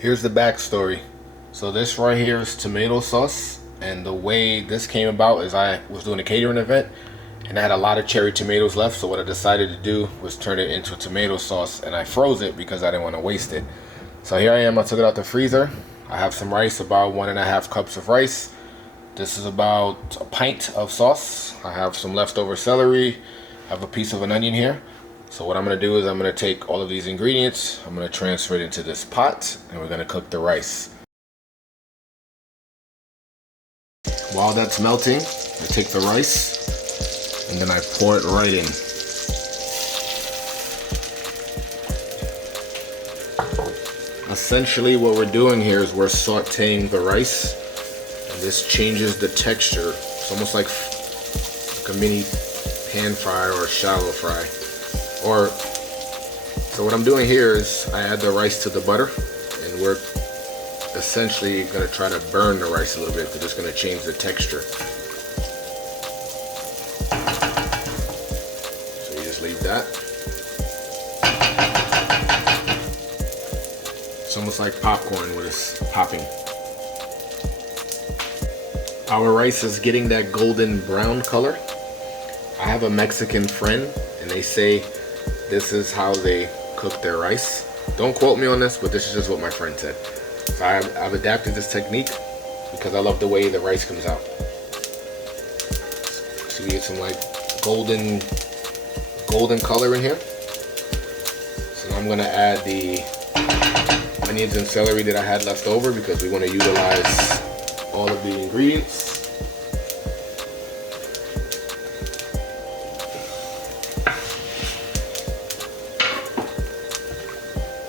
Here's the backstory. So this right here is tomato sauce, and the way this came about is I was doing a catering event and I had a lot of cherry tomatoes left, so what I decided to do was turn it into tomato sauce, and I froze it because I didn't want to waste it. So here I am, I took it out the freezer. I have some rice, about 1.5 cups of rice. This is about a pint of sauce. I have some leftover celery. I have a piece of an onion here. So what I'm gonna do is I'm gonna take all of these ingredients, I'm gonna transfer it into this pot, and we're gonna cook the rice. While that's melting, I take the rice, and then I pour it right in. Essentially what we're doing here is we're sauteing the rice, and this changes the texture. It's almost like a mini pan fry or a shallow fry. So what I'm doing here is I add the rice to the butter, and we're essentially gonna try to burn the rice a little bit because it's gonna change the texture. So you just leave that. It's almost like popcorn when it's popping. Our rice is getting that golden brown color. I have a Mexican friend, and they say this is how they cook their rice. Don't quote me on this, but this is just what my friend said. So I've adapted this technique because I love the way the rice comes out. So we get some like golden color in here. So now I'm gonna add the onions and celery that I had left over because we want to utilize all of the ingredients.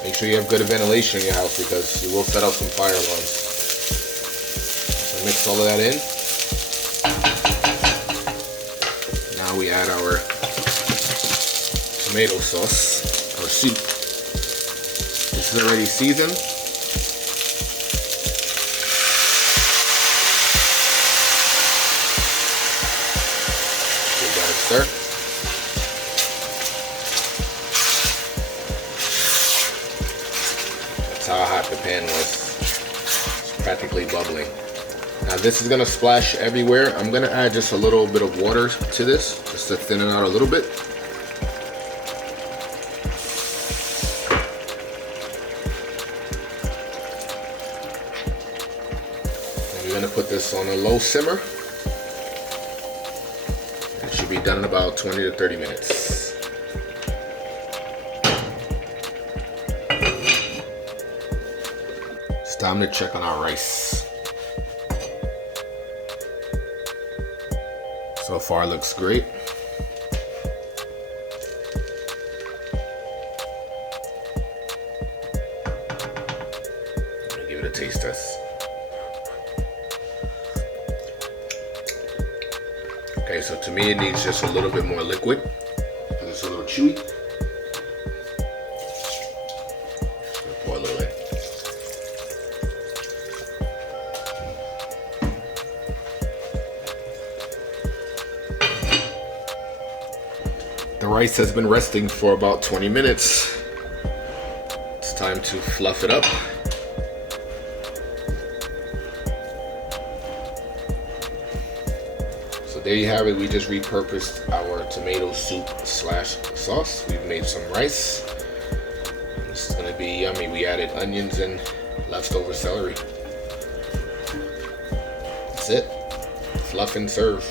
Make sure you have good ventilation in your house because you will set off some fire alarms. So mix all of that in. Now we add our tomato sauce, our soup. This is already seasoned. Give that a stir. That's how hot the pan was. It's practically bubbling. Now this is gonna splash everywhere. I'm gonna add just a little bit of water to this, just to thin it out a little bit. And we're gonna put this on a low simmer. It should be done in about 20 to 30 minutes. It's time to check on our rice. So far looks great. I'm gonna give it a taste test. Okay, so to me it needs just a little bit more liquid because it's a little chewy. Pour a little in. The rice has been resting for about 20 minutes. It's time to fluff it up. So there you have it. We just repurposed our tomato soup slash sauce. We've made some rice. This is gonna be yummy. We added onions and leftover celery. That's it. Fluff and serve.